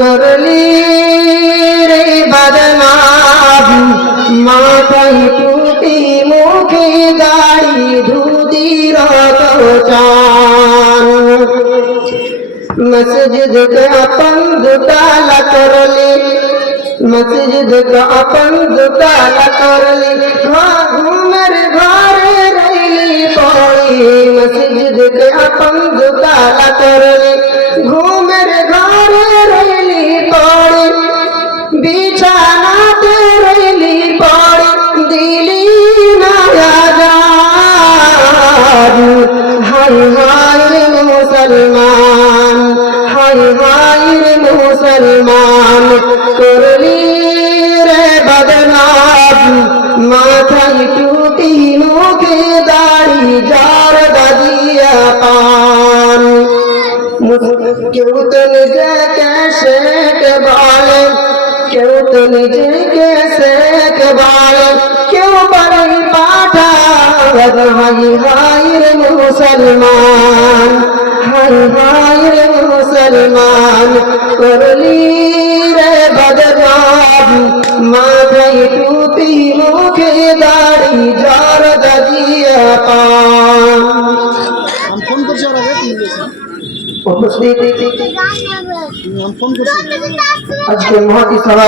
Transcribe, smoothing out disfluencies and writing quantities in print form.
করলি রে বদনাম মাথায় টুপি মুখে দাড়ি ধুতির চান मस्जिद का अपन दुताला करली मस्जिद का अपन दुताला करली घूमर घरे रैली पड़ी मस्जिद के अपन दुताला करली घूमर घरे रैली पड़ी बिछाना ते रैली पड़ी दिली ना आजाद हाय हाय मुसलमान हाय हाय मुसलमान करली रे बदनाम माथाয় টুপি মুখে দাড়ি যার দাদিয়া পান কেউ তো নিজেকে শেখ বলে কেউ তো নিজেকে শেখ বলে কেউ বলে পাঠা হায় হায় রে মুসলমান হায় হায় রে মুসলমান করলি রে বদনাম মাথায় টুপি মুখে দাড়ি যার দাদিয়া পান ফোন করছি ওর আগে উপস্থিত ফোন করছি আজকে মহতি সভা